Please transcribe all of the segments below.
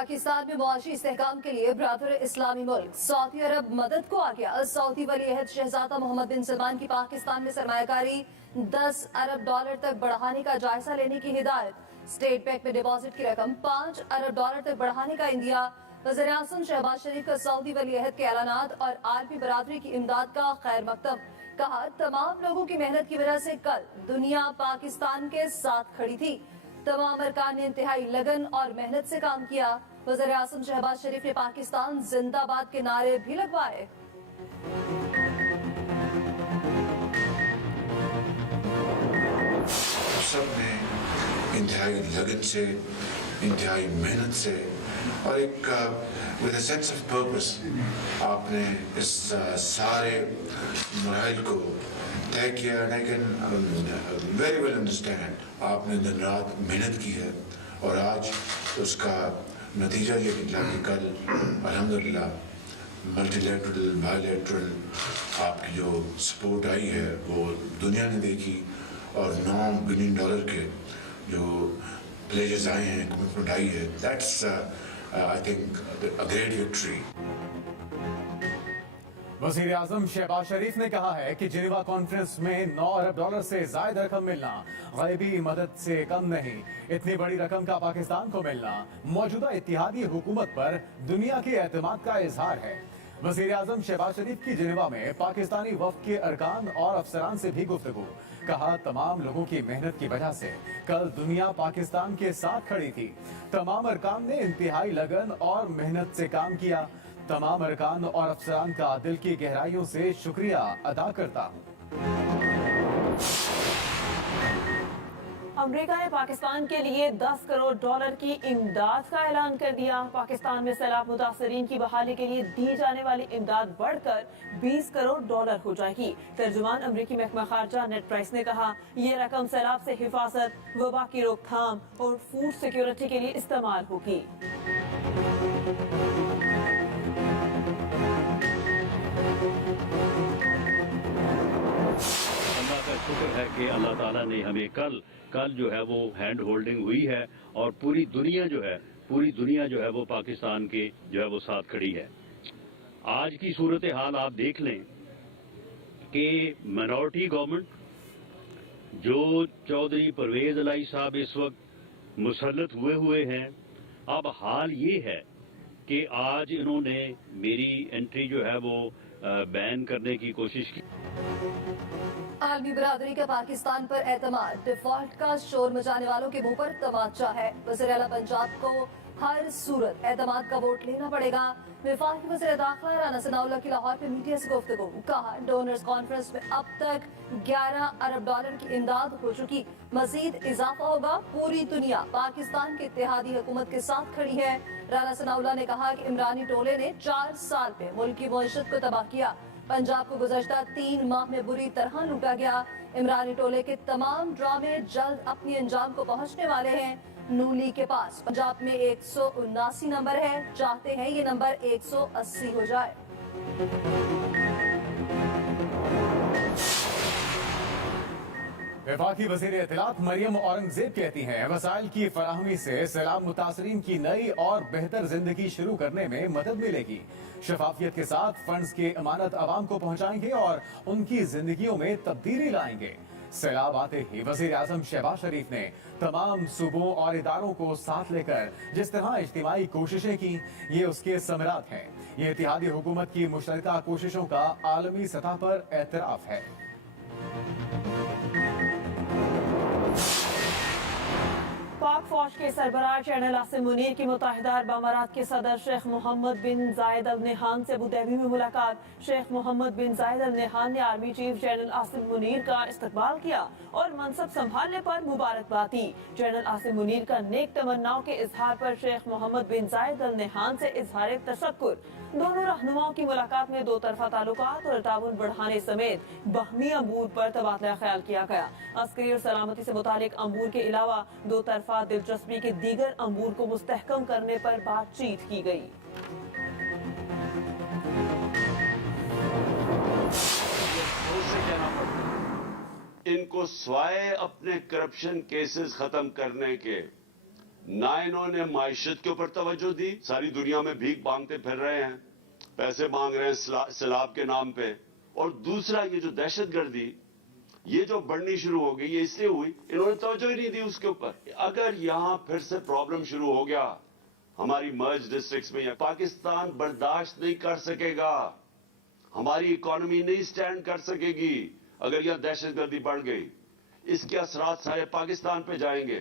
पाकिस्तान में मुआशी इस्तेहकाम के लिए ब्रादर इस्लामी मुल्क सऊदी अरब मदद को आ गया। सऊदी वली-ए-अहद शहजादा मोहम्मद बिन सलमान की पाकिस्तान में सरमायाकारी $10 अरब तक बढ़ाने का जायजा लेने की हिदायत। स्टेट बैंक में डिपॉजिट की रकम $5 अरब तक बढ़ाने का इंदिया। वज़ीर-ए-आज़म शहबाज शरीफ का सऊदी वली-ए-अहद के ऐलानात और आरबी बरादरी की इमदाद का खैर मकदम। कहा, तमाम लोगों की मेहनत की वजह से कल दुनिया पाकिस्तान के साथ खड़ी थी। तमाम अरकान ने इंतहाई लगन और मेहनत से काम किया। वज़ीर-ए-आज़म शहबाज शरीफ ने पाकिस्तान जिंदाबाद के नारे भी लगवाए। सब ने इंतहाई लगन से, इंतहाई मेहनत से और एक with a sense of purpose आपने इस सारे मराइल को तय किया। I can very well understand आपने दिन रात मेहनत की है और आज उसका नतीजा ये निकला कि कल अल्हम्दुलिल्लाह मल्टीलैटरल बायलैटरल आपकी जो सपोर्ट आई है वो दुनिया ने देखी और $9 बिलियन के जो प्लेजेस आए हैं, कमिटमेंट आई है, that's I think a great victory. वज़ीर आज़म शहबाज शरीफ ने कहा है कि जिनेवा कॉन्फ्रेंस में $9 अरब से ज़ायद रकम मिलना गैबी मदद से कम नहीं। इतनी बड़ी रकम का पाकिस्तान को मिलना मौजूदा इत्तेहादी हुकूमत पर दुनिया के एतमाद का इजहार है। वज़ीर आज़म शहबाज शरीफ की जिनेवा में पाकिस्तानी वफ़द के अरकान और अफसरान से भी गुफ्तगू। कहा, तमाम लोगों की मेहनत की वजह से कल दुनिया पाकिस्तान के साथ खड़ी थी। तमाम अरकान ने इंतहाई लगन और मेहनत से काम किया। तमाम अरकान और अफसरान का दिल की गहराइयों से शुक्रिया अदा करता हूँ। अमेरिका ने पाकिस्तान के लिए $10 करोड़ की इमदाद का ऐलान कर दिया। पाकिस्तान में सैलाब मुतासरीन की बहाली के लिए दी जाने वाली इमदाद बढ़कर $20 करोड़ हो जाएगी। तर्जुमान अमेरिकी महकमा खारजा नेड प्राइस ने कहा, ये रकम सैलाब से हिफाजत, वबा की रोकथाम और फूड सिक्योरिटी के लिए इस्तेमाल होगी। शुक्र है कि अल्लाह ताला ने हमें कल जो है वो हैंड होल्डिंग हुई है और पूरी दुनिया जो है वो पाकिस्तान के जो है वो साथ खड़ी है। आज की सूरत हाल आप देख लें कि माइनॉरिटी गवर्नमेंट जो चौधरी परवेज इलाही साहब इस वक्त मुसल्लत हुए हैं, अब हाल ये है कि आज इन्होंने मेरी एंट्री जो है वो बैन करने की कोशिश की। आलमी बरादरी का पाकिस्तान पर एतमाद डिफॉल्ट का शोर मचाने वालों के मुंह पर तमाचा है। वज़ीर आला पंजाब को हर सूरत एतमाद का वोट लेना पड़ेगा। वफाकी वज़ीर दाखिला राना सनाउल्लाह की लाहौर में मीडिया से गुफ्तगू। कहा, डोनर्स कॉन्फ्रेंस में अब तक $11 अरब की इमदाद हो चुकी, मजीद इजाफा होगा। पूरी दुनिया पाकिस्तान के इत्तेहादी हुकूमत के साथ खड़ी है। राना सनाउल्लाह ने कहा कि इमरानी टोले ने 4 साल में मुल्क की मईशत को तबाह किया। पंजाब को गुज़श्ता 3 माह में बुरी तरह लूटा गया। इमरानी टोले के तमाम ड्रामे जल्द अपने अंजाम को पहुंचने वाले हैं। नून लीग के पास पंजाब में 179 नंबर है, चाहते हैं ये नंबर 180 हो जाए। वफाकी वज़ीर इत्तलात मरियम औरंगजेब कहती हैं, वसाइल की फराहमी से सैलाब मुतासरीन की नई और बेहतर जिंदगी शुरू करने में मदद मिलेगी। शफाफियत के साथ फंड्स की अमानत आवाम को पहुंचाएंगे और उनकी जिंदगियों में तब्दीली लाएंगे। सैलाब आते ही वज़ीर आज़म शहबाज शरीफ ने तमाम सूबों और इदारों को साथ लेकर जिस तरह इज्तिमाई कोशिशें की, ये उसके समरात हैं। ये इत्तेहादी हुकूमत की मुश्तरका कोशिशों का आलमी सतह पर एतराफ है। पाक फौज के सरबराह जनरल आसिम मुनीर की मुत्तहिदा अरब अमारात के सदर शेख मोहम्मद बिन जायद अल नहान से अबू धाबी में मुलाकात। शेख मोहम्मद बिन जायद अल नहान ने army chief general Asim Munir का इस्तकबाल किया और मनसब संभालने पर मुबारकबाद दी। जनरल आसिम मुनीर का नेक तमन्नाओं के इजहार पर शेख मोहम्मद बिन जायद अल नहान से इजहार तशक्कुर। दोनों रहनुमाओं की मुलाकात में दो तरफा ताल्लुकात और ताउन बढ़ाने समेत बाहमी अमूर पर तबादला ख्याल किया गया। अस्करी और सलामती से मुतालिक अमूर के अलावा दो तरफा दिलचस्पी के दीगर अमूर को मुस्तहकम करने पर बातचीत की गई। इनको स्वाय अपने करप्शन केसेस खत्म करने के ना इन्होंने माइशत के ऊपर तवज्जो दी, सारी दुनिया में भीख मांगते फिर रहे हैं, पैसे मांग रहे हैं सैलाब के नाम पे। और दूसरा ये जो दहशतगर्दी ये जो बढ़नी शुरू हो गई, ये इसलिए हुई इन्होंने तवज्जो ही नहीं दी उसके ऊपर। अगर यहाँ फिर से प्रॉब्लम शुरू हो गया हमारी मर्ज डिस्ट्रिक्ट्स में, पाकिस्तान बर्दाश्त नहीं कर सकेगा, हमारी इकोनॉमी नहीं स्टैंड कर सकेगी अगर यह दहशतगर्दी बढ़ गई। इसके असरात सारे पाकिस्तान पे जाएंगे।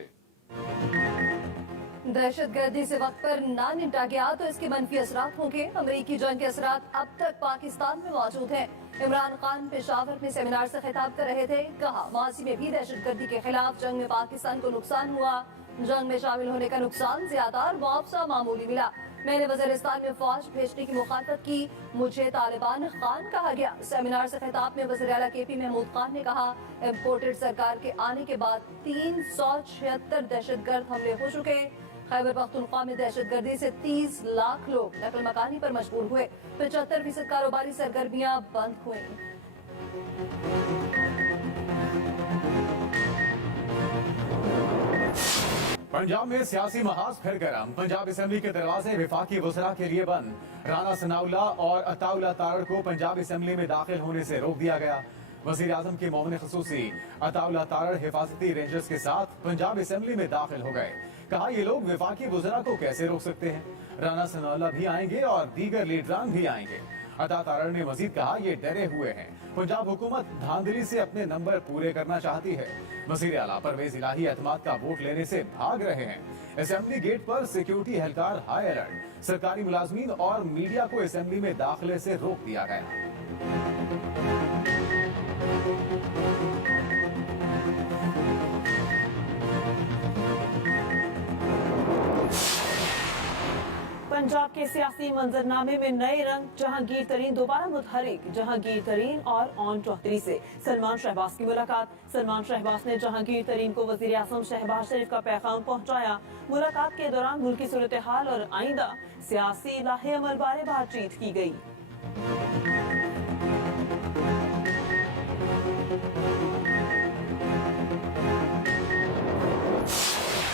दहशतगर्दी से वक्त पर ना निपटा गया तो इसके मनफी असरात होंगे। अमरीकी जंग के असरात अब तक पाकिस्तान में मौजूद हैं। इमरान खान पेशावर में सेमिनार से खिताब कर रहे थे, कहा माजी में भी दहशतगर्दी के खिलाफ जंग में पाकिस्तान को नुकसान हुआ, जंग में शामिल होने का नुकसान ज्यादा और मुआवजा मामूली मिला। मैंने वज़ीरिस्तान में फौज भेजने की मुखालफत की, मुझे तालिबान खान कहा गया। सेमिनार से खिताब में वज़ीर आला KP महमूद खान ने कहा, इम्पोर्टेड सरकार के आने के बाद 376 दहशतगर्द हमले हो चुके। खैबर पख्तूनख्वा में दहशतगर्दी से 30 लाख लोग नकल मकानी पर मजबूर हुए। 75% कारोबारी सरगर्मियां बंद हुई। पंजाब में सियासी महाज फिर गर्म। पंजाब असेंबली के दरवाजे विफाकी वज़रा के लिए बंद। राना सनाउल्लाह और अताउल्लाह तारड़ को पंजाब असेंबली में दाखिल होने से रोक दिया गया। वज़ीर आज़म के मोहन खसूसी अताउल्लाह तारड़ हिफाजती रेंजर्स के साथ पंजाब असेंबली में दाखिल हो गए। कहा ये लोग विफाकी वज़रा को कैसे रोक सकते हैं। राना सनाउल्लाह भी आएंगे और दीगर लीडरान भी आएंगे। अता तारड़ ने मजीद कहा ये डरे हुए हैं, पंजाब हुकूमत धांधली से अपने नंबर पूरे करना चाहती है। वज़ीर आला परवेज इलाही एतमाद का वोट लेने से भाग रहे हैं। असेंबली गेट पर सिक्योरिटी एहलकार हाई अलर्ट। सरकारी मुलाजमीन और मीडिया को असेंबली में दाखिले से रोक दिया गया। पंजाब के सियासी मंजरनामे में नए रंग। जहांगीर तरीन दोबारा मुतहरिक। जहांगीर तरीन और ऑन चौधरी से सलमान शहबाज की मुलाकात। सलमान शहबाज ने जहांगीर तरीन को वज़ीर आज़म शहबाज शरीफ का पैगाम पहुंचाया। मुलाकात के दौरान मुल्की सूरत हाल और आइंदा सियासी लाहे अमल बारे बातचीत की गई।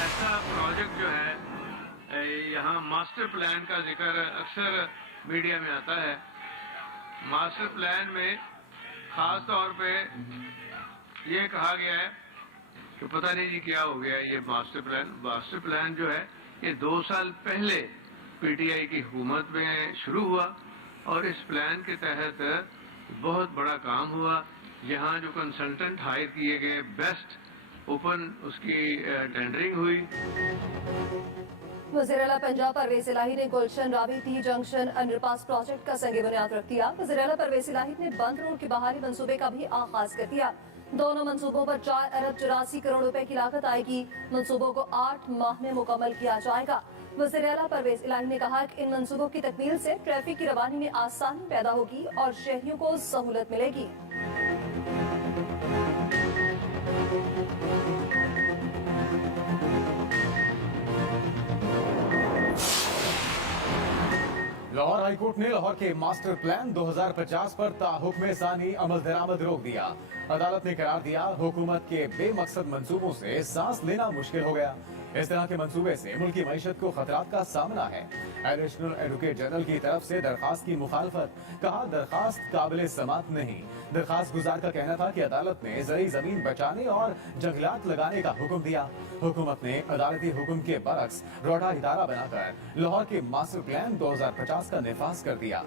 ऐसा प्रोजेक्ट जो है यहाँ मास्टर प्लान का जिक्र अक्सर मीडिया में आता है। मास्टर प्लान में खास तौर पे ये कहा गया है कि पता नहीं जी क्या हो गया ये मास्टर प्लान जो है ये 2 साल पहले PTI की हुकूमत में शुरू हुआ और इस प्लान के तहत बहुत बड़ा काम हुआ। यहाँ जो कंसल्टेंट हायर किए गए बेस्ट ओपन उसकी टेंडरिंग हुई। वज़ीर आला पंजाब परवेज इलाही ने Gulshan Ravi T junction underpass project का संग बुनियाद रख दिया। वज़ीर आला परवेज इलाही ने बंद रोड के बहाली मंसूबे का भी आगाज कर दिया। दोनों मंसूबों पर 4 अरब 84 करोड़ रुपए की लागत आएगी। मंसूबों को 8 माह में मुकम्मल किया जाएगा। वज़ीर आला परवेज इलाही ने कहा कि इन मंसूबों की तकमील से ट्रैफिक की रवानी में आसानी पैदा होगी और शहरियों को सहूलत मिलेगी। लाहौर हाईकोर्ट ने लाहौर के मास्टर प्लान 2050 पर ताहुक्म सानी अमल दरामद रोक दिया। अदालत ने करार दिया हुकूमत के बेमकसद मंसूबों से सांस लेना मुश्किल हो गया। इस तरह के मंसूबे से मुल्की मईशत को खतरात का सामना है। एडिशनल एडवोकेट जनरल की तरफ से दरखास्त की मुखालफत। कहा दरखास्त काबिल समात नहीं। दरखास्त गुजार का कहना था कि अदालत ने ज़री जमीन बचाने और जंगलात लगाने का हुक्म दिया। हुकूमत ने अदालती हुक्म के बरक्स रोडा इदारा बनाकर लाहौर के मास्टर प्लान 2050 का निफाज कर दिया।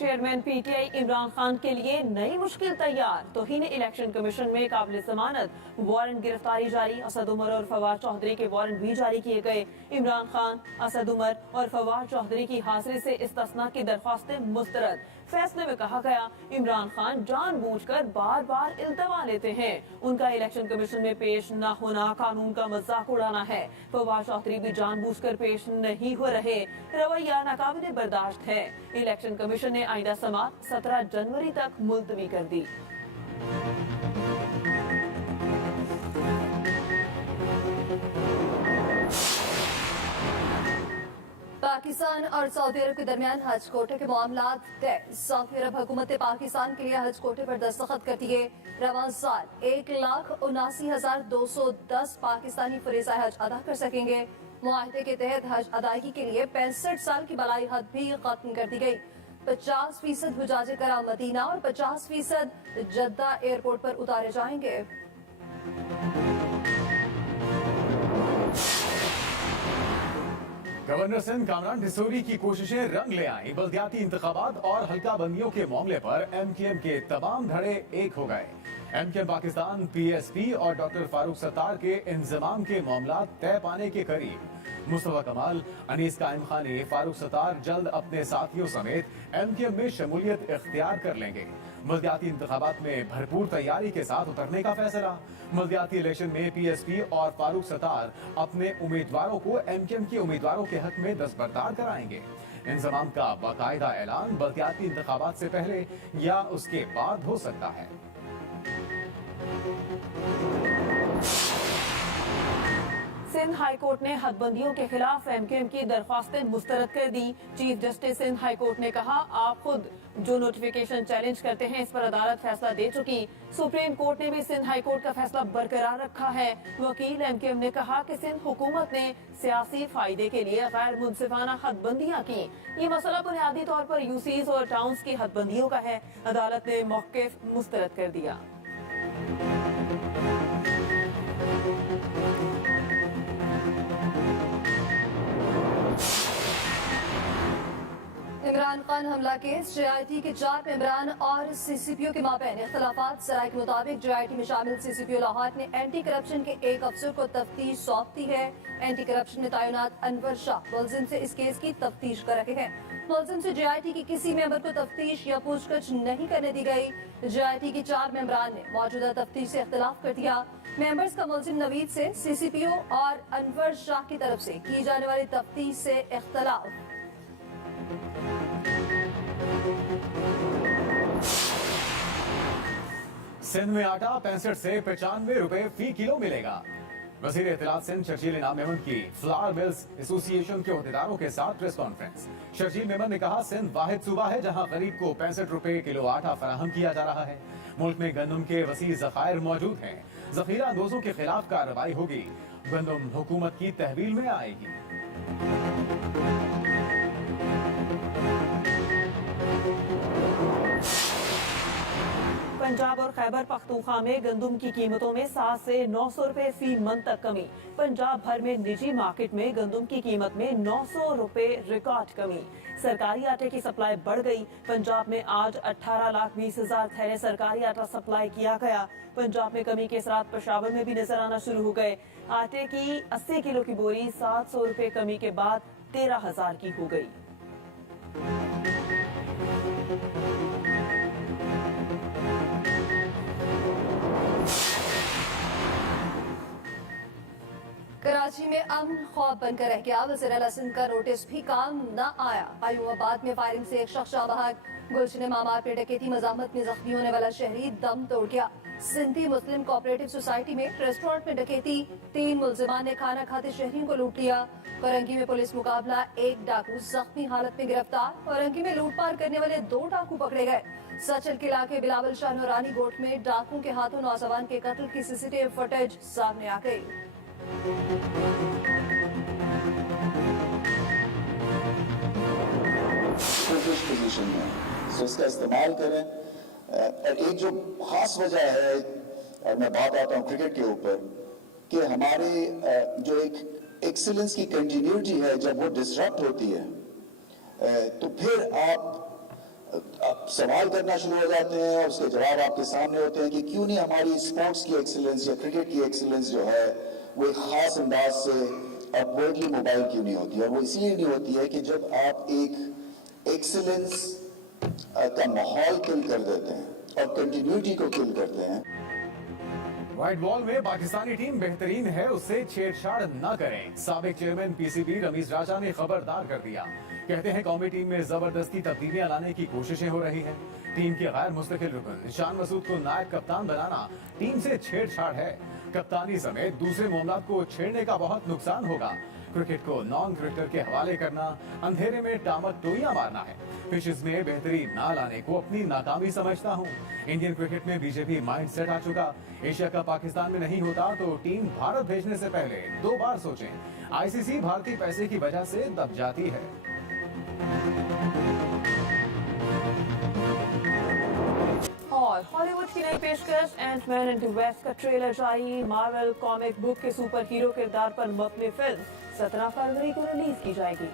चेयरमैन PTI इमरान खान के लिए नई मुश्किल तैयार। तौहीन इलेक्शन कमीशन में काबिल जमानत वारंट गिरफ्तारी जारी। असद उमर और फवाद चौधरी के वारंट भी जारी किए गए। इमरान खान, असद उमर और फवाद चौधरी की हाजिरी से इस्तिस्ना की दरख्वास्तें मुस्तरद। फैसले में कहा गया इमरान खान जानबूझकर बार बार इल्तवा लेते हैं। उनका इलेक्शन कमीशन में पेश न होना कानून का मजाक उड़ाना है। फवाद चौधरी भी जानबूझकर पेश नहीं हो रहे। रवैया नाकाबिले बर्दाश्त है। इलेक्शन कमीशन ने आइंदा समात 17 जनवरी तक मुलतवी कर दी। पाकिस्तान इमरान और सऊदी अरब के दरमियान हज कोटे के मामलात तय। सऊदी अरब हुकूमत ने पाकिस्तान के लिए हज कोटे पर दस्तखत कर दिए। रवां साल 1,79,210 पाकिस्तानी फरीज़ा हज अदा कर सकेंगे। मुआहदे के तहत हज अदायगी के लिए 65 साल की बलाई हद भी खत्म कर दी गई। 50% हुजाजे कराम मदीना और 50% जद्दा एयरपोर्ट पर उतारे जाएंगे। गवर्नर सिंध कामरान डिसोरी की कोशिशें रंग ले आईं। बल्दियाती इंतखाबात और हल्का बंदियों के मामले पर एमकेएम के तमाम धड़े एक हो गए। एमकेएम पाकिस्तान, पीएसपी और डॉक्टर फारूक सत्तार के इंजमाम के मामला तय पाने के करीब। मुस्तफा कमाल, अनीस कायम खानी, फारूक सत्तार जल्द अपने साथियों समेत एमकेएम में शमूलियत इख्तियार कर लेंगे। बल्दियाती इंतखाबात में भरपूर तैयारी के साथ उतरने का फैसला। बल्दियाती इलेक्शन में पीएसपी और फारूक सत्तार अपने उम्मीदवारों को एमकेएम के उम्मीदवारों के हक में दस्तबरदार कराएंगे। इंजमाम का बाकायदा ऐलान बल्दियाती इंतखाबात से पहले या उसके बाद हो सकता है। सिंध हाई कोर्ट ने हदबंदियों के खिलाफ एमकेएम की दरख्वास्तें मुस्तरद कर दी। Chief justice Sindh high court ने कहा, आप खुद जो नोटिफिकेशन चैलेंज करते हैं इस पर अदालत फैसला दे चुकी। सुप्रीम कोर्ट ने भी सिंध हाई कोर्ट का फैसला बरकरार रखा है। वकील एमकेएम ने कहा कि सिंध हुकूमत ने सियासी फायदे के लिए गैर मुनसिफाना हदबंदियां की। ये मसला बुनियादी तौर पर यूसीज और टाउन्स की हदबंदियों का है। अदालत ने मौक़िफ़ मुस्तरद कर दिया। इमरान खान हमला केस, जेआईटी के 4 मेंबरान और सीसीपीओ के माबैन इख्तलाफात। सराय के मुताबिक जेआईटी में शामिल सीसीपीओ लाहौर ने एंटी करप्शन के एक अफसर को तफ्तीश सौंप दी है। एंटी करप्शन में तैनात अनवर शाह मुलजिम से इस केस की तफ्तीश कर रहे हैं। मुलजिम से जेआईटी के किसी मेंबर को तफ्तीश या पूछताछ नहीं करने दी गई। जेआईटी के 4 मेंबरान ने मौजूदा तफ्तीश से इख्तलाफ कर दिया। मेंबर्स का मुलजिम नवीद से, सीसीपीओ और अनवर शाह की तरफ से की जाने वाली तफ्तीश से इख्तलाफ। सिंध में आटा 65 से 95 रुपए फी किलो मिलेगा। वजीर इत्तलात सिंध शर्जील इनाम मेमन की फ्लावर मिल्स एसोसिएशन के अहदेदारों के साथ प्रेस कॉन्फ्रेंस। शर्जील मेमन ने कहा, सिंध वाहिद सूबा है जहां गरीब को 65 रुपए किलो आटा फराहम किया जा रहा है। मुल्क में गंदम के वसी ज़खायर मौजूद हैं। जखीरा अंदोजों के खिलाफ कार्रवाई होगी। गंदम हुकूमत की तहवील में आएगी। पंजाब और खैबर पख्तूनख्वा में गंदम की कीमतों में 7 से 900 रुपए फी मन तक कमी। पंजाब भर में निजी मार्केट में गंदम की कीमत में 900 रुपए रिकॉर्ड कमी। सरकारी आटे की सप्लाई बढ़ गई। पंजाब में आज 18,20,000 थैले सरकारी आटा सप्लाई किया गया। पंजाब में कमी के असरात पेशावर में भी नजर आना शुरू हो गए। आटे की 80 किलो की बोरी 700 रुपए कमी के बाद 13,000 की हो गई। कराची में अमन खौफ बनकर रह गया। वज़ीर आला सिंध का नोटिस भी काम न आया। आयुबाबाद में फायरिंग से एक शख्स जाँ बहक। गुलशन मामार पे डकैती मज़ाहमत में जख्मी होने वाला शहरी दम तोड़ गया। सिंधी मुस्लिम कोऑपरेटिव सोसाइटी में रेस्टोरेंट में डकैती, 3 मुलजिमान ने खाना खाते शहरियों को लूट लिया। औरंगी में पुलिस मुकाबला, 1 डाकू जख्मी हालत में गिरफ्तार। औरंगी में लूटपाट करने वाले 2 डाकू पकड़े गए। सचल के इलाके बिलावल शाह नूरानी गोट में डाकुओं के हाथों नौजवान के कत्ल की सीसीटीवी फुटेज सामने आ गई। पोजीशन में तो इसका इस्तेमाल करें। और एक जो खास वजह है, और मैं बात आता हूँ क्रिकेट के ऊपर, कि हमारे जो एक एक्सीलेंस की कंटिन्यूटी है, जब वो डिसरप्ट होती है तो फिर आप सवाल करना शुरू हो जाते हैं और उसके जवाब आपके सामने होते हैं कि क्यों नहीं हमारी स्पोर्ट्स की एक्सीलेंस या क्रिकेट की एक्सीलेंस जो है वो एक खास अंदाज से अपवर्डली मोबाइल क्यों नहीं होती है। वो इसलिए नहीं होती है कि जब आप एक एक्सीलेंस का माहौल किल कर देते हैं और कंटिन्यूटी को किल करते हैं। व्हाइट बॉल में पाकिस्तानी टीम बेहतरीन है, उससे छेड़छाड़ न करें। साबिक चेयरमैन पीसीबी रमीज राजा ने खबरदार कर दिया। कहते हैं कौमी टीम में जबरदस्ती तब्दीलियां लाने की कोशिशें हो रही हैं। टीम के गैर मुस्तकिल रुकन शान मसूद को नायब कप्तान बनाना टीम से छेड़छाड़ है। कप्तानी समेत दूसरे मामलात को छेड़ने का बहुत नुकसान होगा। क्रिकेट को नॉन क्रिकेटर के हवाले करना अंधेरे में टामक टोइयां मारना है। पिचेस में बेहतरी ना लाने को अपनी नाकामी समझता हूं। इंडियन क्रिकेट में बीजेपी माइंडसेट आ चुका। एशिया कप पाकिस्तान में नहीं होता तो टीम भारत भेजने से पहले 2 बार सोचें। आईसीसी भारतीय पैसे की वजह से दब जाती है। और हॉलीवुड की नई पेशकश एंटमैन एंड द वेस्ट का ट्रेलर जारी। मार्वल कॉमिक बुक के सुपर हीरो किरदार पर मबनी फिल्म 17 फरवरी को रिलीज की जाएगी।